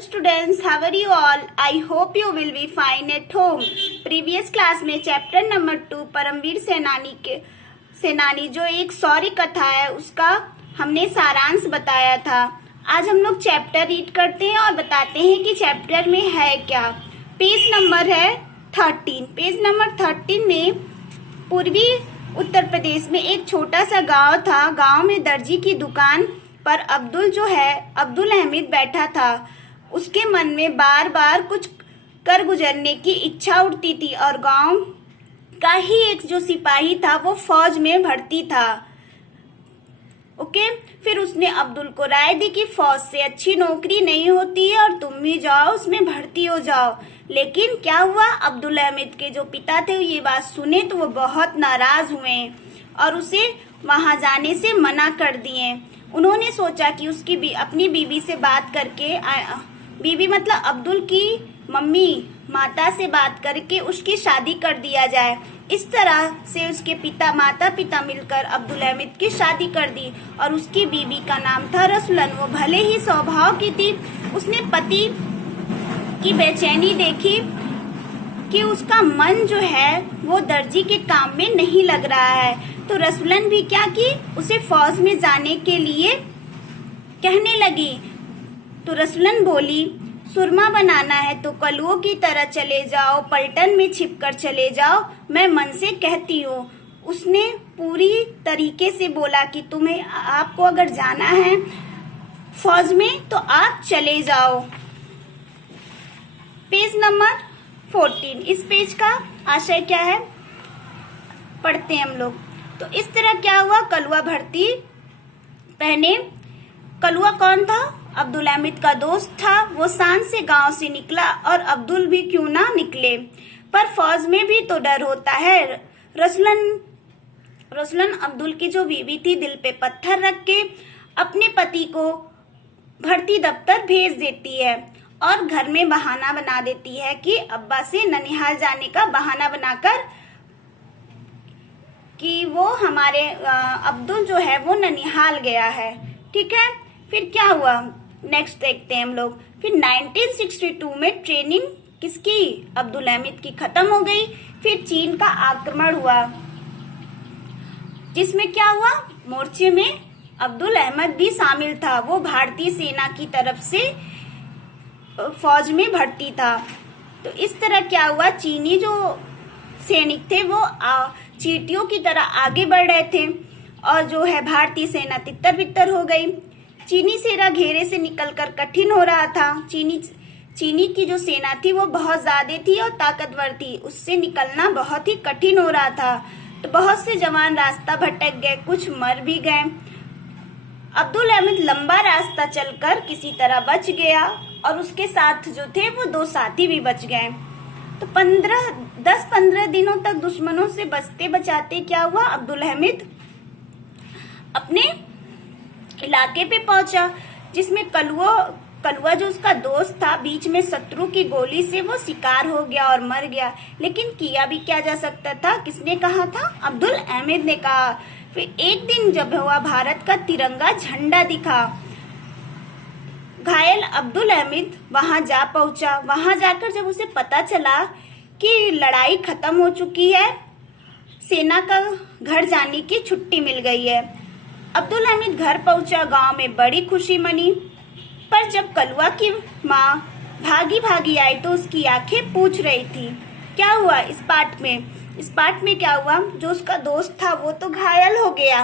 Students, how are you all? I hope you will be fine at home. Previous class में chapter number 2 Paramvir सेनानी जो एक सौर्य कथा है उसका हमने सारांश बताया था। आज हम लोग चैप्टर रीड करते हैं और बताते हैं कि चैप्टर में है क्या। पेज नंबर है 13। पेज नंबर 13 में पूर्वी उत्तर प्रदेश में एक छोटा सा गांव था। गांव में दर्जी की दुकान पर अब्दुल अहमद बैठा था। उसके मन में बार बार कुछ कर गुजरने की इच्छा उठती थी और गांव का ही एक जो सिपाही था वो फौज में भर्ती था। ओके, फिर उसने अब्दुल को राय दी कि फौज से अच्छी नौकरी नहीं होती है और तुम भी जाओ, उसमें भर्ती हो जाओ। लेकिन क्या हुआ, अब्दुल अहमद के जो पिता थे ये बात सुने तो वो बहुत नाराज हुए और उसे वहां जाने से मना कर दिए। उन्होंने सोचा कि उसकी अपनी बीवी से बात करके, बीवी मतलब अब्दुल की मम्मी माता से बात करके उसकी शादी कर दिया जाए। इस तरह से उसके माता पिता मिलकर अब्दुल अहमद की शादी कर दी और उसकी बीवी का नाम था रसुलन। वो भले ही स्वभाव की थी, उसने पति की बेचैनी देखी कि उसका मन जो है वो दर्जी के काम में नहीं लग रहा है, तो रसुलन भी क्या की, उसे फौज में जाने के लिए कहने लगी। तो रसुलन बोली, सुरमा बनाना है तो कलुओं की तरह चले जाओ, पलटन में छिपकर चले जाओ, मैं मन से कहती हूँ। उसने पूरी तरीके से बोला कि आपको अगर जाना है फौज में तो आप चले जाओ। Page number 14। इस पेज का आशय क्या है पढ़ते हैं हम लोग। तो इस तरह क्या हुआ, कलुआ भर्ती पहने। कलुआ कौन था, अब्दुल अहमद का दोस्त था। वो शान से गांव से निकला और अब्दुल भी क्यों ना निकले, पर फौज में भी तो डर होता है। रसुलन अब्दुल की जो बीवी थी दिल पे पत्थर रख के अपने पति को भर्ती दफ्तर भेज देती है और घर में बहाना बना देती है कि अब्बा से ननिहाल जाने का बहाना बनाकर कि वो हमारे अब्दुल जो है वो ननिहाल गया है। ठीक है, फिर क्या हुआ नेक्स्ट देखते हैं हम लोग। फिर 1962 में ट्रेनिंग किसकी, अब्दुल अहमद की खत्म हो गई। फिर चीन का आक्रमण हुआ जिसमें क्या हुआ, मोर्चे में अब्दुल अहमद भी शामिल था। वो भारतीय सेना की तरफ से फौज में भर्ती था। तो इस तरह क्या हुआ, चीनी जो सैनिक थे वो चींटियों की तरह आगे बढ़ रहे थे और जो है भारतीय सेना तितर बितर हो गई। चीनी सेना घेरे से निकलकर कठिन हो रहा था। चीनी की जो सेना थी वो बहुत ज्यादा थी और ताकतवर थी, उससे निकलना बहुत ही कठिन हो रहा था। तो बहुत से जवान रास्ता भटक गए, कुछ मर भी गए। अब्दुल अहमद लंबा रास्ता चलकर किसी तरह बच गया और उसके साथ जो थे वो 2 साथी भी बच गए। तो 10-15 दिनों तक दुश्मनों से बचते बचाते क्या हुआ, अब्दुल अहमद अपने इलाके पे पहुंचा जिसमें कलुआ जो उसका दोस्त था बीच में शत्रु की गोली से वो शिकार हो गया और मर गया। लेकिन किया भी क्या जा सकता था, किसने कहा था, अब्दुल अहमद ने कहा। फिर एक दिन जब हुआ, भारत का तिरंगा झंडा दिखा। घायल अब्दुल अहमद वहां जा पहुंचा। वहां जाकर जब उसे पता चला कि लड़ाई खत्म हो चुकी है, सेना का घर जाने की छुट्टी मिल गई है, अब्दुल अहमद घर पहुंचा। गांव में बड़ी खुशी मनी, पर जब कलुआ की माँ भागी भागी आई तो उसकी आंखें पूछ रही थी। क्या हुआ इस पार्ट में क्या हुआ, जो उसका दोस्त था वो तो घायल हो गया